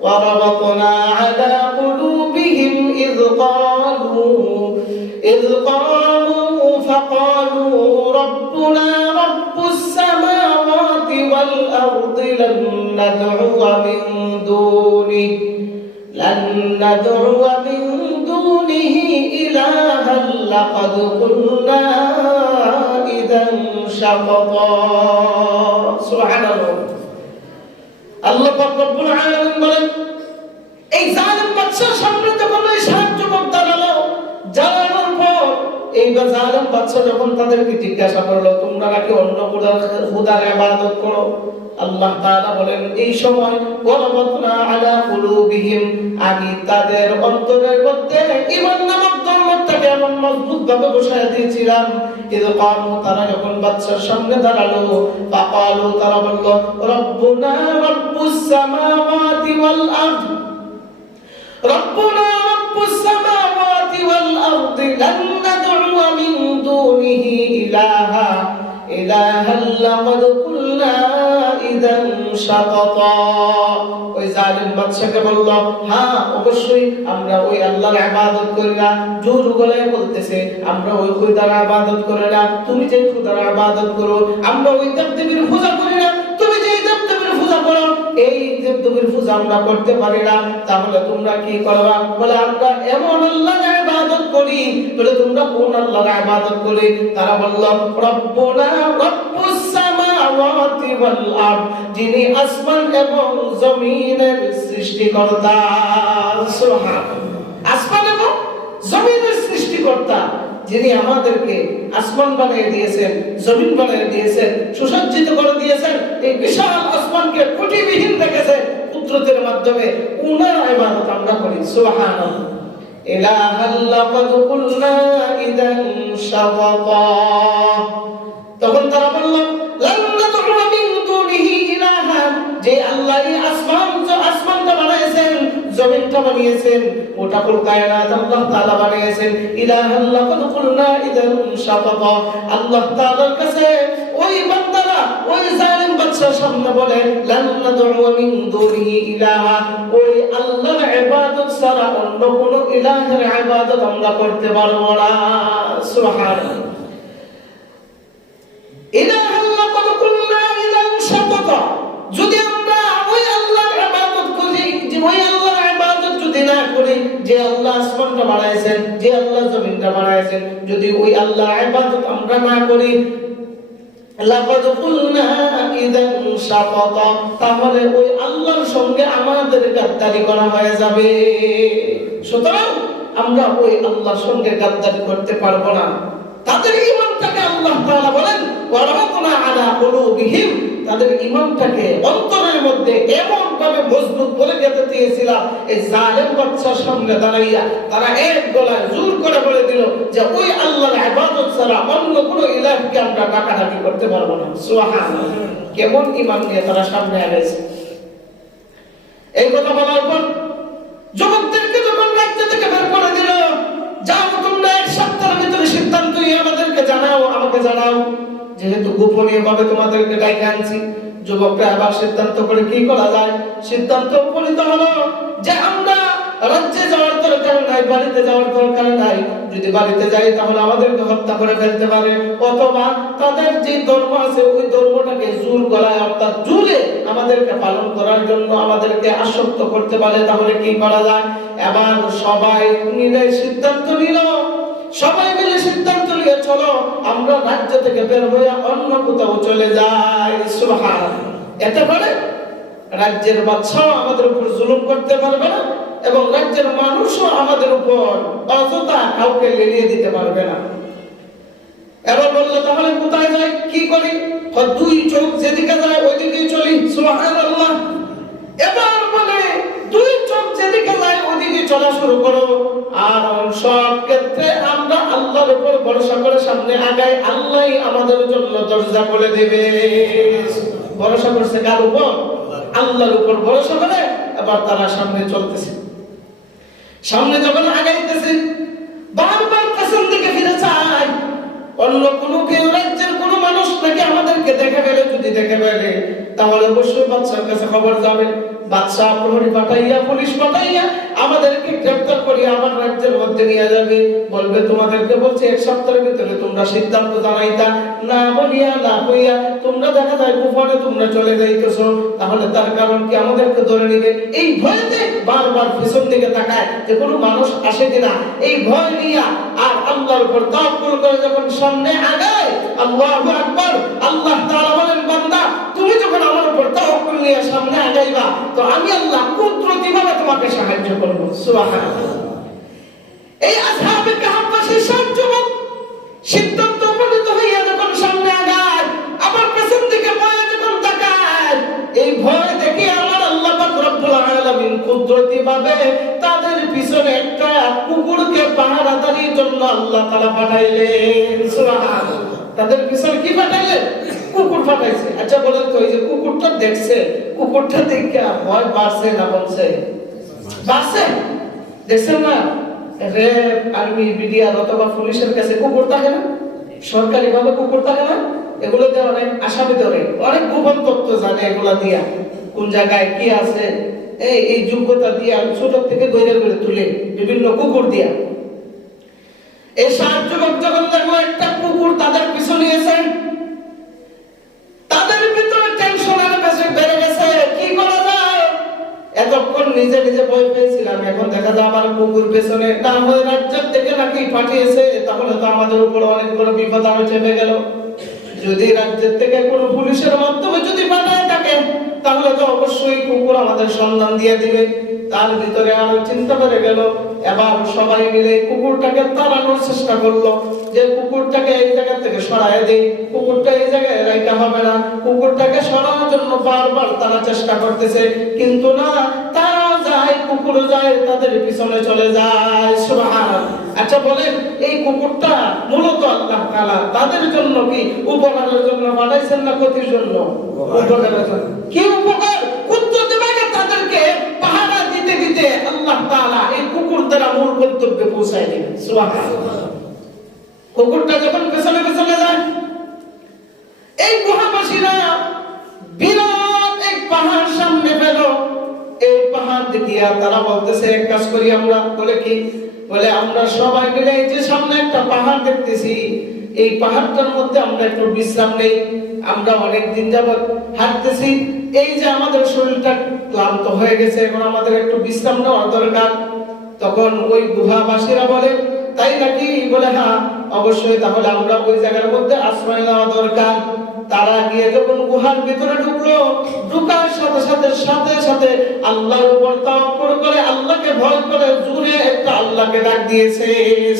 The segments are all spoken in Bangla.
وربطنا على قلوبهم إذ قاموا فقالوا ربنا رب السماوات والأرض لن ندعو من دونه إلها لقد قلنا إذا شططا سبحان الله আল্লাহ পাক রব্বুল আলামিন বলেন এই জালিম বাদশার সামনে যখন এই সাহায্য দাঁড়ালো জানানোর পর এইবার জালিম বাদশা যখন তাদেরকে জিজ্ঞাসা করলো তোমরা নাকি অন্য খোদার ইবাদত করো আল্লাহ তাআলা বলেন এই সময় ওয়ারাবাতনা আলা কুলুবিহিম আমি তাদের অন্তরের মধ্যে ঈমান নামক ধর্মটাকে এমন মজবুত ভাবে বসায় দিয়েছিলাম ইদ কামু তারা যখন বাদশার সামনে দাঁড়ালো ফাকালু তারা বলল রব্বুনা রব্বুস সামাওয়াতি ওয়াল আরদ রব্বুনা রব্বুস সামাওয়াতি ওয়াল আরদ লান নাদ'ু মিন দুনিহি ইলাহা লাকাদ কুলনা ইযান শাতাতা ওই জালিম বাদশাকে বলল হ্যাঁ অবশ্যই আমরা ওই আল্লাহর ইবাদত করি না জোর গলায় বলতেছে আমরা ওই খোদার ইবাদত করি না তুমি যে খোদার ইবাদত করো আমরা ওই দেবদেবীর পূজা করি না তুমি যে দেবদেবীর পূজা করো এই দেবদেবীর পূজা আমরা করতে পারি না তাহলে তোমরা কি করবা বলে আমরা এমন আল্লাহর ইবাদত করি বলে তোমরা কোন আল্লাহর ইবাদত করি তারা বলল রব্বুনা রব্বুস সামাওয়াতি ওয়াল আরদ যিনি আসমান এবং জমিনের সৃষ্টিকর্তা সুবহানাল্লাহ আসমান এবং জমিনের সৃষ্টিকর্তা যিনি আমাদেরকে আসমান বানিয়ে দিয়েছেন জমিন বানিয়ে দিয়েছেন সুসজ্জিত করে দিয়েছেন এই বিশাল আসমানকে খুঁটিবিহীন রেখেছেন কুদরতের মাধ্যমে উনার ইবাদত আমরা করি সুবহানাল্লাহ ইলাহাল লাকাদ কুলনা ইযান শাতাতা তখন তারা বলল লান নাদ'ু মিন দুনিহি ইলাহা যে আল্লাহ এই আসমানটা বানিয়েছেন জমিনটা বানিয়েছেন ওটা কুল কায়নাত আল্লাহ তাআলা বানিয়েছেন ইলাহাল লাকাদ কুলনা ইযান শাতাতা আল্লাহ তাআলার কাছে ওই বান্দারা ওই জালিম বাদশার সামনে বলে লান নাদ'ু মিন দুনিহি ইলাহা ওই আল্লাহর ইবাদত ছাড়া অন্য কোন ইলাহের ইবাদত আমরা করতে পারবো না সুবহানাল্লাহ ইলাহাল লাকাদ কুলনা ইযান শাতাতা যদি আমরা ওই আল্লাহর ইবাদত করি যে ওই আল্লাহর ইবাদত যদি না করি যে আল্লাহ আসমানটা বানাইছেন যে আল্লাহ জমিনটা বানাইছেন যদি ওই আল্লাহর ইবাদত আমরা না করি লাকাদ কুলনা ইযান শাতাতা তাহলে ওই আল্লাহর সঙ্গে আমাদের গাদ্দারি করা হয়ে যাবে সুতরাং আমরা ওই আল্লাহর সঙ্গে গাদ্দারি করতে পারবো না তাদের ঈমানটাকে আল্লাহ তাআলা বলেন ওয়ারাবাতনা আলা কুলুবিহিম তাদের ঈমানটাকে অন্তরের মধ্যে এমন ভাবে মজবুত করে গেঁথে দিয়েছিলাম এই জালেম বাদশার সামনে দাঁড়াইয়া তারা এক গলায় জোর করে বলে দিল যে ওই আল্লাহর ইবাদত ছাড়া অন্য কোনো ইলাহকে আমরা ডাকাডাকি করতে পারবো না সুবহানাল্লাহ কেমন ঈমান নিয়ে তারা সামনে এসেছে এই কথা বলার পর যুবকদেরকে যখন রাজ্য থেকে বের করে দিল যাও তোমরা এক সপ্তাহের ভিতরে সিদ্ধান্ত নিয়ে আমাদেরকে জানাও যেহেতু গোপনীয় ভাবে তোমাদেরকে ডাইকে আনছি যুবকরা আবার সিদ্ধান্ত করে কি করা যায় সিদ্ধান্ত উপনীত হলো যে আমরা রাজ্যে যাওয়ার দরকার নাই বাড়িতে যাওয়ার দরকার নাই যদি বাড়িতে যাই তাহলে আমাদেরকে হত্যা করে ফেলতে পারে অথবা তাদের যে ধর্ম আছে ওই ধর্মটাকে জোর গলায় অর্থাৎ জোরে আমাদেরকে পালন করার জন্য আমাদেরকে আসক্ত করতে পারে তাহলে কি করা যায় এবার সবাই মিলে সিদ্ধান্ত নিল চলো আমরা রাজ্য থেকে বের হয়ে অন্য কোথাও চলে যাই সুবহানাল্লাহ এতে করে রাজ্যের বাদশা আমাদের উপর জুলুম করতে পারবে না এবং রাজ্যের মানুষও আমাদের উপর অযথা কাউকে লেলিয়ে দিতে পারবে না এবার বললো তাহলে কোথায় যাই কি করি দুই চোখ যেদিকে যায় ওইদিকেই চলি সুবহানাল্লাহ এবার বলে দুই চোখ যেদিকে যায় ওইদিকে চলা শুরু করো আর সব ক্ষেত্রে আমরা আল্লাহর উপর ভরসা করে সামনে আগাই আল্লাহই আমাদের জন্য দরজা খুলে দেবে ভরসা করছে কার উপর আল্লাহর উপর ভরসা করে এবার তারা সামনে চলতেছে সামনে যখন আগাইতেছে বারবার পেছন দিকে ফিরে চায় অন্য কোনো কেউ রাজ্যের কোনো মানুষ নাকি আমাদেরকে দেখে ফেলে যদি দেখে ফেলে তাহলে অবশ্যই বাদশার কাছে খবর যাবে। বাদশাহ প্রহরী পাঠাইয়া, পুলিশ পাঠাইয়া আমাদেরকে গ্রেফতার করিয়া আমার রাজ্যের মধ্যে নিয়ে যাবে। বলবে তোমাদেরকে বলছে 1 সপ্তাহের ভিতরে তোমরা সিদ্ধান্ত জানাইতা, না বলিয়া না কইয়া তোমরা দেখা যায় গোপনে তোমরা চলে যাইতেছো, তাহলে তার কারণ কি আমাদেরকে ধরে নিবে। এই ভয়তে বারবার পিছন দিকে তাকায় যে কোনো মানুষ আসে কিনা, এই ভয় নিয়া আর আল্লাহর উপর তাওয়াক্কুল করে যখন সামনে আগায়, আল্লাহু আকবার, আল্লাহ তাআলা বলেন বান্দা তুমি যখন আমার উপর তাওয়াক্কুল নিয়ে সামনে আগাইবা তো আমি আল্লাহ কুদরতিভাবে তোমাকে সাহায্য করব। সুবহানাল্লাহ। এই আসহাবে কাহফবাসী সব যুবক সিদ্ধান্ত উপনীত হইয়া যখন সামনে আগায়, আবার পেছন দিকে ভয়ে যখন তাকায়, এই ভয় দেখে আমার আল্লাহ পাক রব্বুল আলামিন কুদরতিভাবে তাদের পিছনে একটা কুকুরকে পাহারাদারির জন্য আল্লাহ তাআলা পাঠাইলেন। সুবহানাল্লাহ। তাদের পিছনে কি পাঠাইলেন? কুকুর পাঠাইছে। আচ্ছা বলেন তো, এই যে কুকুরটা দেখছে, কুকুরটা দেখে ভয় বাড়ছে না কমছে? বাড়ছে। দেখছেন না র্যাব, আর্মি, বিডিআর অথবা পুলিশের কাছে কুকুর থাকে না, সরকারি ভাবে কুকুর থাকে না, এগুলো দিয়ে অনেক আসামি ধরে, অনেক গোপন তথ্য জানে এগুলা দিয়া, কোন জায়গায় কি আছে এই যোগ্যতা দিয়া ছোট থেকে গড়ে গড়ে তুলে বিভিন্ন কুকুর দিয়া। এই 7 যুবক যখন দেখলো একটা কুকুর তাদের পিছু নিয়েছে, তাদের ভিতরে টেনশনের বেশি বেড়ে গেছে, কি করা যায়। এতক্ষণ নিজে নিজে ভয় পেয়েছিলাম, এখন দেখা যায় আমার কুকুর পেছনে না হয়ে রাজ্যের থেকে নাকি পাঠিয়েছে, তাহলে তো আমাদের উপর অনেক বড় বিপদ আরো চেপে গেল। যদি রাজ্যের থেকে কোনো পুলিশের মাধ্যমে যদি পাঠায় থাকে তাহলে তো অবশ্যই কুকুর আমাদের সন্ধান দিয়ে দিবে। তার ভিতরে আরো চিন্তা বেড়ে গেল। এবার সবাই মিলে কুকুরটাকে তাড়ানোর চেষ্টা করলো, যে কুকুরটাকে এই জায়গা থেকে সরায় দেই, কুকুরটা এই জায়গায় রাখা হবে না। কুকুরটাকে সরানোর জন্য বারবার তারা চেষ্টা করতেছে, কিন্তু না, তারাও যায়, কুকুরও যায়, তাদের পিছনে চলে যায়। সুবহানাল্লাহ। আচ্ছা বলেন, এই কুকুরটা মূলত আল্লাহ তাআলা তাদের জন্য কি উপকারের জন্য বানাইছেন না ক্ষতির জন্য? উপকারের জন্য। কি উপকার? কুদরতিভাবে তাদেরকে পাহারা দিতে দিতে আল্লাহ তাআলা এই কুকুর দ্বারা মূল গন্তব্যে পৌঁছায় দিবেন। সুবহানাল্লাহ। কুকুরটা যখন পেছনে পেছনে যায়, এই গুহাবাসীরা বিরাট এক পাহাড় সামনে পেল। এই পাহাড় দেখিয়া তারা বলতেছে এক কাজ করি আমরা। বলে কি? বলে আমরা সবাই মিলে এই যে সামনে একটা পাহাড় দেখতেছি, এই পাহাড়টার মধ্যে আমরা একটু বিশ্রাম নেই। আমরা অনেক দিন যাবত হাঁটতেছি, এই যে আমাদের শরীরটা ক্লান্ত হয়ে গেছে, এখন আমাদের একটু বিশ্রাম নেওয়া দরকার। তখন ওই গুহাবাসীরা বলে তাই নাকি? বলে হ্যাঁ অবশ্যই, তাহলে আমরা ওই জায়গার মধ্যে আশ্রয় নেওয়া দরকার। তারা গিয়ে যখন গুহার ভিতরে ঢুকলো, ঢুকার সাথে সাথে সাথে সাথে আল্লাহর উপর তাওয়াক্কুল করে, আল্লাহকে ভয় করে জোরে একটা আল্লাহকে ডাক দিয়েছে।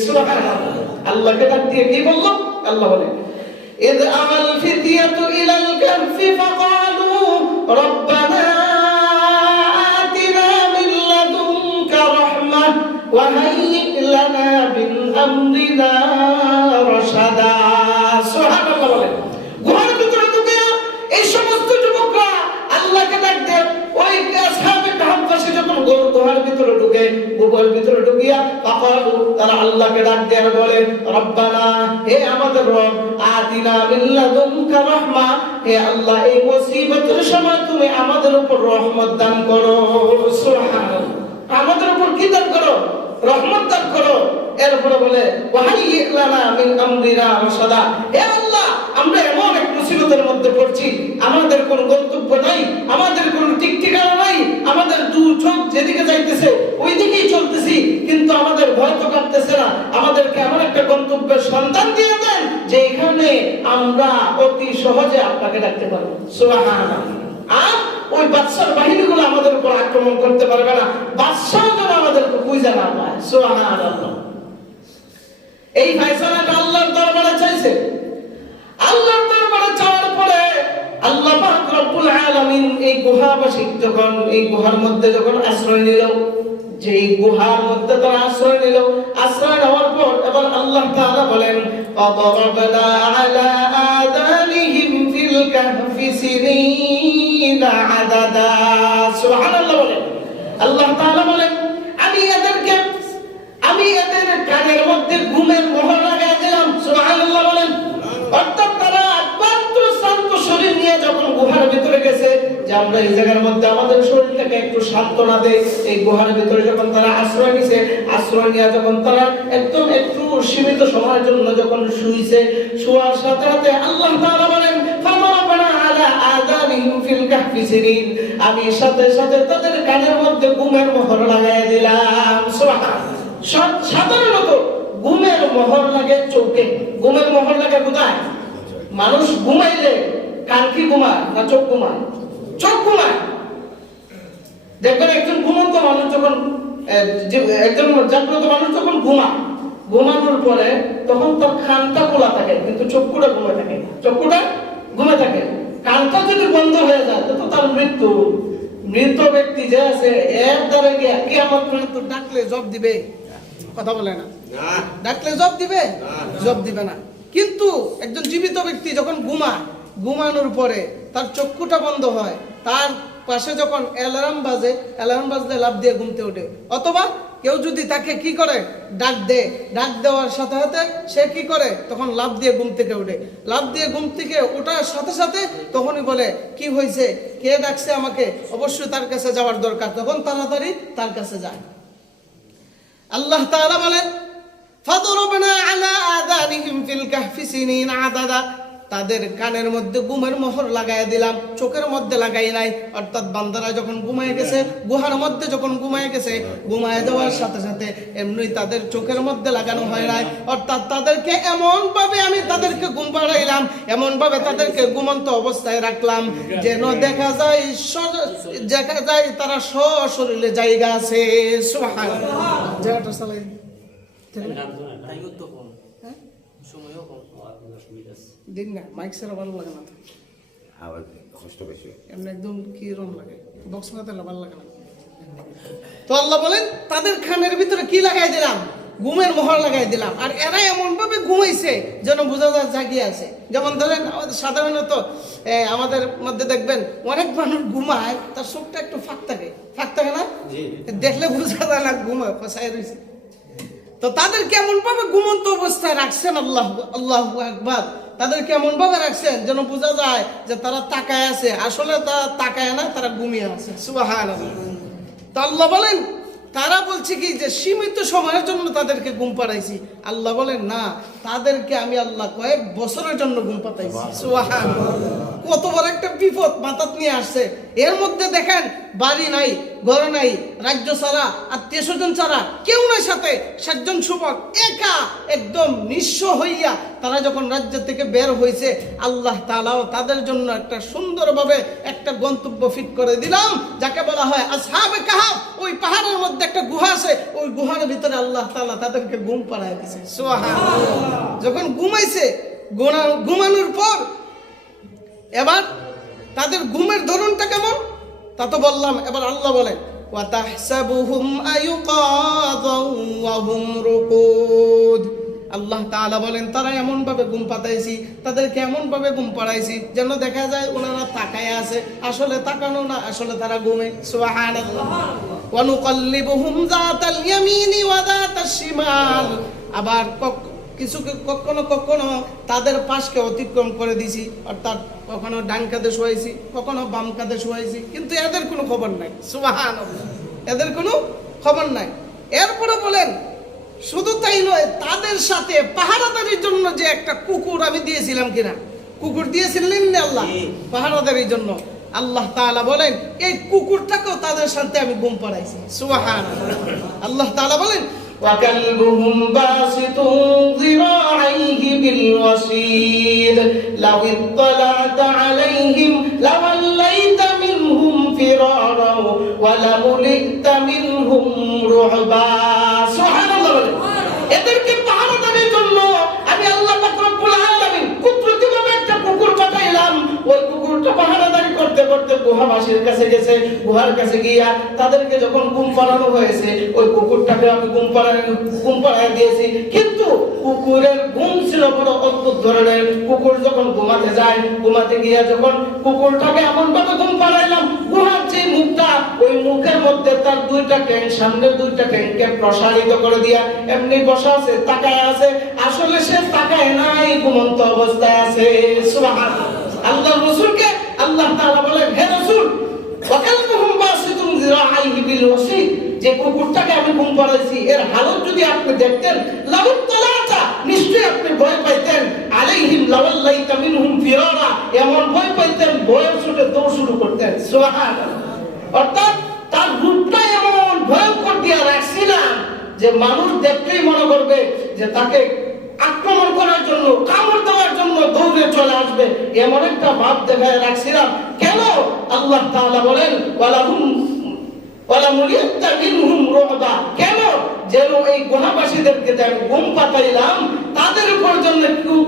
সুবহানাল্লাহ। আল্লাহকে ডাক দিয়ে কি বলল? আল্লাহ বলে ইদ আমাল ফিতিয়াতু ইলাল কাহফি ফাকালু রব্বানা আতিনা মিন লাদুনকা রাহমাহ ওয়া হাইয়্ লানা মিন আমরিনা রাশাদা। সুবহানাল্লাহ বলে। গুহার ভিতরে ঢুকে এই সমস্ত যুবকরা আল্লাহকে ডাক দেয়। ওই আসহাবে কাহফবাসী যখন গুহার ভিতরে ঢুকে, গুহার ভিতরে ঢুকিয়া ফাকালু, তারা আল্লাহকে ডাক দেয় আর বলে রব্বানা, হে আমাদের রব, আতিনা মিন লাদুনকা রাহমা, হে আল্লাহ এই মুসিবতের সময় তুমি আমাদের উপর রহমত দান করো। সুবহানাল্লাহ। আমাদের উপর কি দান করো? রহমত দান করো। এরপরে বলে ওয়াহাইয়্ লানা মিন আমরিনা রাশাদা, হে আল্লাহ আমরা এমন এক মুসিবতের মধ্যে পড়ছি, আমাদের কোনো গন্তব্য নাই, আমাদের কোনো ঠিক ঠিকানা নাই, আমাদের দু চোখ যেদিকে যাইতেছে ওই দিকেই চলতেছি, কিন্তু আমাদের ভয় তো কাটতেছে না। আমাদেরকে এমন একটা গন্তব্যের সন্ধান দিয়ে দেন যে এখানে আমরা অতি সহজে আপনাকে ডাকতে পারবো। সুবহানাল্লাহ। আর ওই বাদশার বাহিনীগুলো আমাদের উপর আক্রমণ করতে পারবে না, বাদশাহ যেন আমাদেরকে খুঁজে না পায়। সুবহানাল্লাহ। এই ফয়সালাটা আল্লাহর দরবারে চাইছে। আল্লাহর দরবারে চাওয়ার পরে আল্লাহ পাক রব্বুল আলামিন এই গুহাবাসী যখন এই গুহার মধ্যে যখন আশ্রয় নিল, যে গুহার মধ্যে তারা আশ্রয় নিল, আশ্রয় নেওয়ার পর এবার আল্লাহ তাআলা বলেন ফাদারাবনা আলা আযানিহিম ফিল কাহফি সিনিনা আদাদা। সুবহানাল্লাহ বলেন। আল্লাহ তাআলা বলেন আমি এদের কানের মধ্যে ঘুমের মোহর লাগাই দিলাম। সুবহানাল্লাহ বলেন। অর্থাৎ তারা একমাত্র শান্ত শরীর নিয়ে যখন গুহার ভিতরে গেছে, এই জায়গার মধ্যে আমাদের শরীরটাকে একটু সান্ত্বনা দেয়। এই গুহার ভিতরে যখন তারা আশ্রয় নিছে, আশ্রয় নিয়ে যখন তারা একদম একটু সীমিত সময়ের জন্য যখন শুইছে, শোয়ার সাথে সাথে আল্লাহ তাআলা বলেন ফামারাবানা আলা আযানিহিম ফিল কাহফি সিনিন, আমি সাথে সাথে তাদের কানের মধ্যে ঘুমের মোহর লাগাই দিলাম। সুবহানাল্লাহ। সাধারণত ঘুমের মোহর লাগে চোখে। ঘুমের মোহর লাগে কোথায়? মানুষ ঘুমাইলে কান কি ঘুমায় না চোখ ঘুমায়? চোখ ঘুমায়। দেখবেন একজন ঘুমন্ত মানুষ যখন একজন জাগ্রত মানুষ যখন ঘুমানোর পরে তখন তার কানটা খোলা থাকে কিন্তু চক্ষুটা ঘুমে থাকে। চক্ষুটা ঘুমে থাকে। কানটা যদি বন্ধ হয়ে যায় তো তার মৃত্যু। মৃত ব্যক্তি যে আছে এর দ্বারা গিয়ে কিয়ামত পর্যন্ত ডাকলে জব দিবে? কথা বলে না। ডাকলে জব দিবে? জব দিবে না। কিন্তু একজন জীবিত ব্যক্তি যখন ঘুমানোর পরে তার চক্ষুটা বন্ধ হয়, তার পাশে যখন অ্যালার্ম বাজলে লাফ দিয়ে ঘুমতে ওঠে। অথবা কেউ যদি তাকে কি করে ডাক দেওয়ার সাথে সাথে সে কি করে তখন লাফ দিয়ে ঘুম থেকে ওঠে। লাফ দিয়ে ঘুম থেকে ওঠার সাথে সাথে তখনই বলে কি হয়েছে, কে ডাকছে আমাকে, অবশ্যই তার কাছে যাওয়ার দরকার। তখন তাড়াতাড়ি তার কাছে যায়। আল্লাহ তাআলা বলেন ফাদরবনা আলা আযানিহিম ফিল কাহফি সিনিন আদাদা, তাদের কানের মধ্যে ঘুমের মোহর লাগাই দিলাম, চোখের মধ্যে লাগাই নাই। অর্থাৎ বান্দারা যখন ঘুমায় গেছে, গুহার মধ্যে যখন ঘুমায় গেছে, ঘুমায় যাওয়ার সাথে সাথে এমনি তাদের চোখের মধ্যে লাগানো হয় নাই। অর্থাৎ তাদেরকে এমন ভাবে আমি তাদেরকে ঘুম পাড়াইলাম, এমন ভাবে তাদেরকে ঘুমন্ত অবস্থায় রাখলাম যেন দেখা যায় তারা সশরীরে জায়গা আছে। সুবহানাল্লাহ। জায়গাটা চালাই দিন না, মাইক ছাড়া ভালো লাগে না, আবার কষ্ট বেশি, এমনি একদম কি রকম লাগে, বক্স না তাহলে ভালো লাগে না। তো আল্লাহ বলেন তাদের কানের ভিতরে কি লাগাই দিলাম? ঘুমের মোহর লাগাই দিলাম। আর এরা এমন ভাবে ঘুমাইছে যেন বোঝা যায় জাগিয়ে আছে। যেমন ধরেন সাধারণত আমাদের মধ্যে দেখবেন অনেক মানুষ ঘুমায়, তার চোখটা একটু ফাঁক থাকে না, দেখলে বোঝা যায় না ঘুমায়, ফসায় রয়েছে। তো তাদের কেমন ভাবে ঘুমন্ত অবস্থায় রাখছেন আল্লাহু আকবার। তাদের কেমন ভাবে রাখছেন যেন বোঝা যায় যে তারা তাকায় আছে, আসলে তারা তাকায় না, তারা ঘুমিয়ে আছে। সুবহানাল্লাহ। তো আল্লাহ বলেন তারা বলছে কি যে সীমিত সময়ের জন্য তাদেরকে ঘুম পাড়াইছি। আল্লাহ বলেন না, তাদেরকে আমি আল্লাহ কয়েক বছরের জন্য ঘুম পাড়াইছি। সুবহানাল্লাহ। কত বড় একটা বিপদ মাথাত নিয়ে আসছে। এর মধ্যে দেখেন বাড়ি নাই, ঘর নাই, রাজ্য ছাড়া, আত্মীয় স্বজন ছাড়া কেউ নাই সাথে, 7 জন যুবক একা একদম নিঃস্ব হইয়া তারা যখন রাজ্য থেকে বের হয়েছে, আল্লাহ তাআলাও তাদের জন্য একটা সুন্দরভাবে একটা গন্তব্য ফিট করে দিলাম, যাকে বলা হয় আসহাবে কাহাফ। ওই পাহাড়ের মধ্যে একটা গুহা আছে, ওই গুহার ভিতরে আল্লাহ তাআলা তাদেরকে ঘুম পাড়ায় দিয়েছে। সুবহানাল্লাহ। যখন ঘুমাইছে, ঘুমানোর পর এবার তাদের ঘুমের ধরনটা কেমন তা তো বললাম। এবার আল্লাহ বলেন ওয়া তাহসাবুহুম আয়ুকাযাও ওয়া হুম রুকুদ। আল্লাহ তাআলা বলেন তারা এমন ভাবে ঘুম পাতাইছি, তাদেরকে এমন ভাবে ঘুম পাড়াইছি যেন দেখা যায় ওনারা তাকায় আছে, আসলে তাকানো না, আসলে তারা ঘুমে। সুবহানাল্লাহ। ওয়া নুকাল্লিবুহুম যাতাল ইয়ামিনি ওয়া যাতাশ শিমাল। আবার কখনো তাদের পাশকে অতিক্রম করে দিছি, অর্থাৎ কখনো ডান কাঁধে শোয়াইছি, কখনো বাম কাঁধে শোয়াইছি, কিন্তু এদের কোনো খবর নাই। সুবহানাল্লাহ। এদের কোনো খবর নাই। এরপরে বলেন শুধু তাই নয়, তাদের সাথে পাহারাদারির জন্য যে একটা কুকুর আমি দিয়েছিলাম কিনা, কুকুর দিয়েছিলেন না আল্লাহ পাহারাদারির জন্য। আল্লাহ তাআলা বলেন এই কুকুরটাকেও তাদের সাথে আমি ঘুম পাড়াইছি। সুবহানাল্লাহ। আল্লাহ তাআলা বলেন وكلبهم باسط ذراعيه بالوصيد لو اطلعت عليهم لوليت منهم فرارا ولملئت منهم رعبا। সুবহানাল্লাহ। এদেরকে পাহারাদারির জন্য আমি আল্লাহ পাক রব্বুল আলামিন কুদরতিভাবে একটা কুকুর পাঠাইলাম। ওই কুকুরটা পাহারাদারি করতে করতে গুহাবাসীর কাছে গেছে, গুহার কাছে গিয়া তাদেরকে যখন ঘুম পাড়ানো হয়েছে, ওই কুকুরটাকে আমি ঘুম পাড়ায় দিয়েছি। কিন্তু কুকুরের ঘুম ছিল বড় অদ্ভুত ধরনের। কুকুর যখন ঘুমাতে গিয়া যখন কুকুরটাকে এমন ভাবে ঘুম পাড়াইলাম, গুহার যে মুখটা, ওই মুখের মধ্যে তার 2টা ঠ্যাং, সামনের 2টা ঠ্যাংকে প্রসারিত করে দিয়া এমনি বসা আছে, তাকায় আছে, আসলে সে তাকায় নাই, ঘুমন্ত অবস্থায় আছে। সুবহানাল্লাহ। আল্লাহর রাসূলকে আল্লাহ তাআলা বলেন হে রাসূল ওয়াকালবুহুম বাসিতুন যিরাআইহি বিল ওয়াসিদ, যে কুকুরটাকে আমি ঘুম পাড়াইছি এর হালত যদি আপনি দেখতেন, লাউত্তালাতা, নিশ্চয়ই আপনি ভয় পাইতেন, আলাইহিম লাওয়াল্লাইতা মিনহুম ফিরারা, এমন ভয় পাইতেন ভয়ের ছুটে দৌড় শুরু করতেন। সুবহানাল্লাহ। অর্থাৎ তার রূপটা এমন ভয়ঙ্কর দিয়ে রাখছিলাম যে মানুষ দেখলেই মনে করবে যে তাকে আক্রমণ করার জন্য, কামড় দেওয়ার জন্য দৌড়ে চলে আসবে, এমন একটা ভাব দেখায় রাখছিলাম। কেন? আল্লাহ তাআলা বলেন কেন? যেন এই গুহাবাসীদেরকে ঘুম পাতাইলাম, তাদের উপর জন্য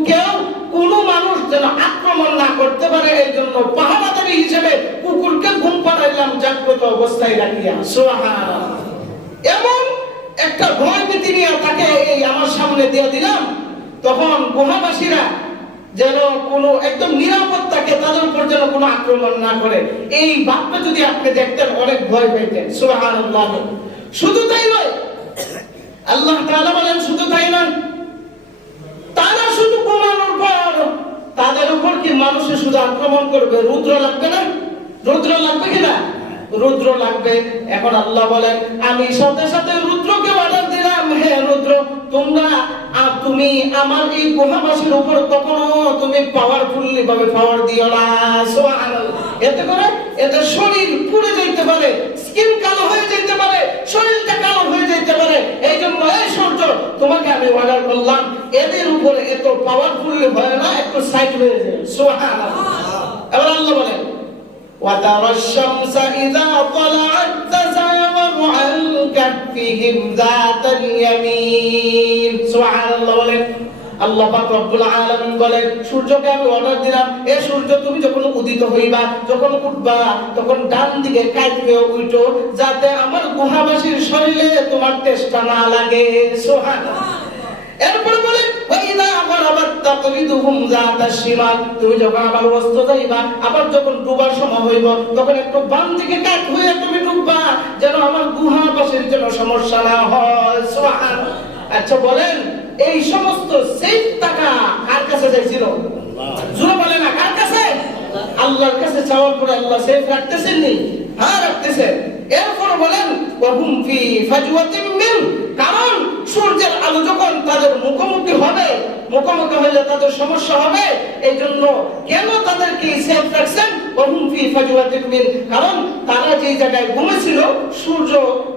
কেউ কোনো মানুষ যেন আক্রমণ না করতে পারে, এই জন্য পাহারাদারি হিসেবে কুকুরকে ঘুম পাড়াইলাম জাগ্রত অবস্থায় রাখিয়া। সুবহানাল্লাহ। এমন একটা ভয় ভীতি নিয়ে তাকে এই আমার সামনে দিয়ে দিলাম, তখন গুহাবাসীরা যেন কোনো একদম নিরাপদ থাকে, তাদের উপর যেন কোনো আক্রমণ না করে। এই বাক্যটা যদি আপনি দেখতেন অনেক ভয় পেতেন। সুবহানাল্লাহ। শুধু তাই নয়, আল্লাহ তাআলা বলেন শুধু তাই নয়, তারা শুধু ঘুমানোর পর তাদের উপর কি মানুষে শুধু আক্রমণ করবে? রুদ্র লাগবে না? রুদ্র লাগবে কিনা? রুদ্র লাগবে। এখন আল্লাহ বলেন আমি সাথে সাথে রুদ্রকে অর্ডার দিলাম, হে রুদ্র, তুমি আমার এই গুহাবাসীর উপর কখনো তুমি পাওয়ারফুলি ভাবে পাওয়ার দিও না। সুবহানাল্লাহ। এতে করে এদের শরীর পুড়ে যেতে পারে, স্কিন কালো হয়ে যেতে পারে, শরীরটা কালো হয়ে যেতে পারে। এই জন্য এই সূর্য তোমাকে আমি অর্ডার করলাম, এদের উপরে এত পাওয়ারফুলি হয় না, একটু সাইড হয়ে যায়। সুবহানাল্লাহ। এবার আল্লাহ বলেন وَتَرَى الشَّمْسَ إِذَا طَلَعَتْ تَزَاوَرُ عَنْ كَهْفِهِمْ ذَاتَ الْيَمِينِ। সুবহানাল্লাহ বলেন আল্লাহ পাক রব্বুল আলামিন বলেন সূর্যকে আমি অর্ডার দিলাম, এ সূর্য তুমি যখন উদিত হইবা, যখন উঠবা, তখন ডান দিকে কাটবে উঠো, যাতে আমার গুহাবাসীর শরীরে তোমার তেষ্টা না লাগে। সুবহানাল্লাহ। এরপর বলেন ওয়াইদা গরাবাত তাকরিদুহুম যাতা শিমাল, তুমি যখন আবার অস্ত যাইবা, আবার যখন ডুবার সময় হইব, তখন একটু বাম দিকে কাট হয়ে তুমি ডুববা, যেন আমার গুহাবাসীর জন্য সমস্যা না হয়। সুবহানাল্লাহ। আচ্ছা বলেন এই সমস্ত সেফ টাকা কার কাছে যাইছিল? জোরে বলেন না, কার কাছে? আল্লাহর কাছে চাওয়ার পরে আল্লাহ সেফ রাখতেছেন নি? হ্যাঁ রাখতেছেন। এরপর বলেন ওয়াহুম ফি ফাজওয়াতিন মিন, কারণ সূর্যের আলো যখন তাদের মুখোমুখি হবে, মুখোমুখি হলে তাদের সমস্যা হবে, এই জন্য কেন তাদেরকে সেফ রাখছেন? ওয়াহুম ফি ফাজওয়াতিন মিন, কারণ তারা যে জায়গায় ঘুমেছিল, সূর্য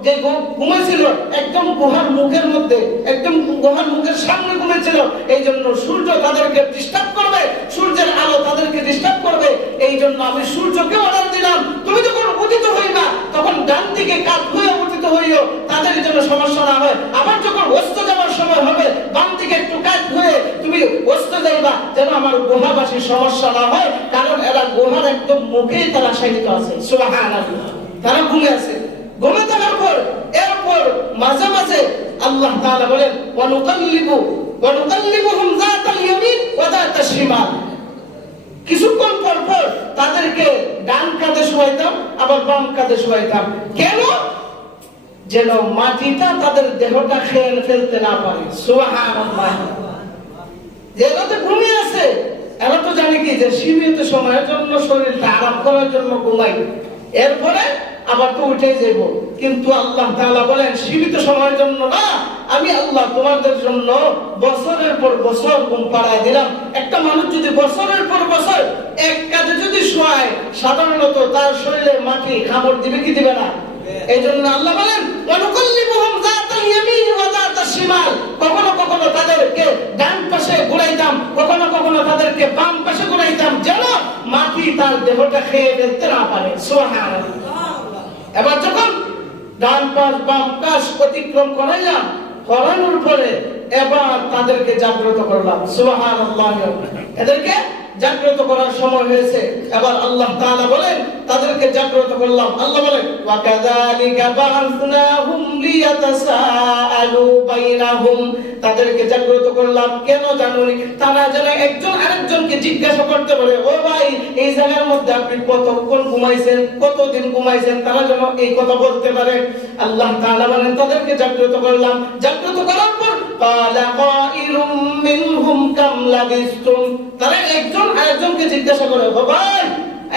যে ঘুমেছিল একদম গুহার মুখের মধ্যে, একদম গুহার মুখের সামনে ঘুমেছিল, এই জন্য সূর্য তাদেরকে ডিস্টার্ব করবে, সূর্যের আলো তাদেরকে ডিস্টার্ব করবে। এই জন্য আমি সূর্যকে অর্ডার দিলাম, তুমি যখন উদিত হইবা তখন ডান দিকে কাত হয়ে উদিত হইও, তাদের জন্য সমস্যা না হয়। আবার যখন অস্ত যাওয়ার সময় হবে, বাম দিকে একটু কাত হয়ে তুমি অস্ত যাইবা, যেন আমার গুহাবাসীর সমস্যা না হয়, কারণ এরা গুহার একদম মুখেই তারা শায়িত আছে। সুবহানাল্লাহ। তারা ঘুমে আছে। ঘুমে থাকার পর এরপর মাঝে মাঝে আল্লাহ তাআলা বলেন ওয়ানুকাল্লিবুহুম যাতাল ইয়ামিন ওয়া যাতাশ শিমাল, কিছুক্ষণ পর পর তাদেরকে ডান কাঁধে শোয়াইতাম, আবার বাম কাঁধে শোয়াইতাম। কেন? যেন মাটিটা তাদের দেহটা খেয়ে ফেলতে না পারে। সুবহানাল্লাহ। এরা তো ঘুমিয়ে আছে, এরা তো জানে কি যে সীমিত সময়ের জন্য শরীরটা আরাম করার জন্য ঘুমাই, এরপরে আবার তো উঠে যাব। কিন্তু আল্লাহ তাআলা বলেন সীমিত সময়ের জন্য না, আমি আল্লাহ তোমাদের জন্য বছরের পর বছর ঘুম পাড়ায় দিলাম। একটা মানুষ যদি বছরের পর বছর এক কাজে যদি শোয়, সাধারণত তার শরীরে মাটি কামড় দিবে কি দিবে না? এই জন্য আল্লাহ বলেন ওয়ানুকাল্লিবুহুম যাতাল ইয়ামিন ওয়া যাতাশ শিমাল, কখনো কখনো তাদেরকে ডান পাশে ঘুরাইতাম, কখনো কখনো তাদেরকে বাম পাশে ঘুরাইতাম, যেন মাটি তার দেহটা খেয়ে ফেলতে না পারে। সুবহানাল্লাহ। এবার যখন ডান পাশ বাম পাশ অতিক্রম করাইলাম, করানোর পরে এবার তাদেরকে জাগ্রত করলাম। সুবহানাল্লাহ। এদেরকে জাগ্রত করার সময় হয়েছে। এবার আল্লাহ তাআলা বলেন তাদেরকে জাগ্রত করলাম। আল্লাহ বলেন ওয়া কাযালিকা বা'আসনাহুম লিয়াতাসাআলু বাইনাহুম, তাদেরকে জাগ্রত করলাম কেন জানুনি? তারা যেন একজন আরেকজনকে জিজ্ঞাসা করতে পারে, ও ভাই এই জায়গার মধ্যে আপনি কতক্ষণ ঘুমাইছেন, কতদিন ঘুমাইছেন, তারা যেন এই কথা বলতে পারে। আল্লাহ তাআলা বলেন তাদেরকে জাগ্রত করলাম। জাগ্রত করার পর ক্বালা কাইলুম মিনহুম কাম লাবিসতুম, তারা একজন আরেকজনকে জিজ্ঞাসা করে, ও ভাই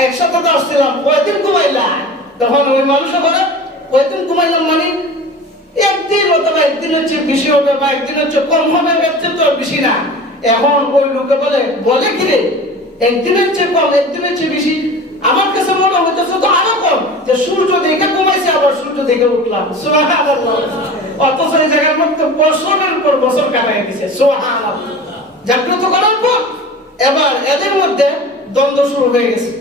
একসাথে তো আসছিলাম, কয়দিন ঘুমাইলা? তখন ওই মানুষ বলে কয়দিন ঘুমাইলাম মানে একদিন অথবা একদিনের চেয়ে বেশি হবে বা একদিনের চেয়ে কম হবে, এর চেয়ে তো বেশি না। এখন ওই লোকে বলে কি রে একদিনের চেয়ে কম একদিনের চেয়ে বেশি? আমার কাছে মনে হইতেছে তো আরো কম, যে সূর্য দেখে ঘুমাইছে আবার সূর্য দেখে উঠলাম। সুবহানাল্লাহ। অথচ এই জায়গার মধ্যে বছরের পর বছর কাটাই দিছে। সুবহানাল্লাহ। জাগ্রত করার পর এবার এদের মধ্যে দ্বন্দ্ব শুরু হয়ে গেছে।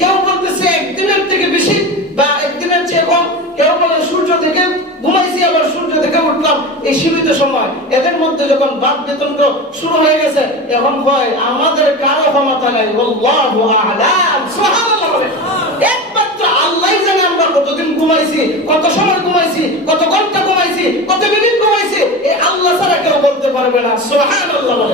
কেউ বলতেছে একদিনের থেকে বেশি বা একদিনের চেয়ে কম, কেউ বলে সূর্য থেকে ঘুমাইছি আবার সূর্য থেকে উঠলাম এই সীমিত সময়। এদের মধ্যে যখন বাদ বিতন্ত্র শুরু হয়ে গেছে, এখন হয় আমাদের কারো ক্ষমতা নাই। আল্লাহু আ'লাম। সুবহানাল্লাহ। একমাত্র আল্লাহই জানে আমরা কতদিন ঘুমাইছি, কত সময় ঘুমাইছি, কত ঘন্টা ঘুমাইছি, কত মিনিট ঘুমাইছি, এই আল্লাহ ছাড়া কেউ বলতে পারবে না। সুবহানাল্লাহ।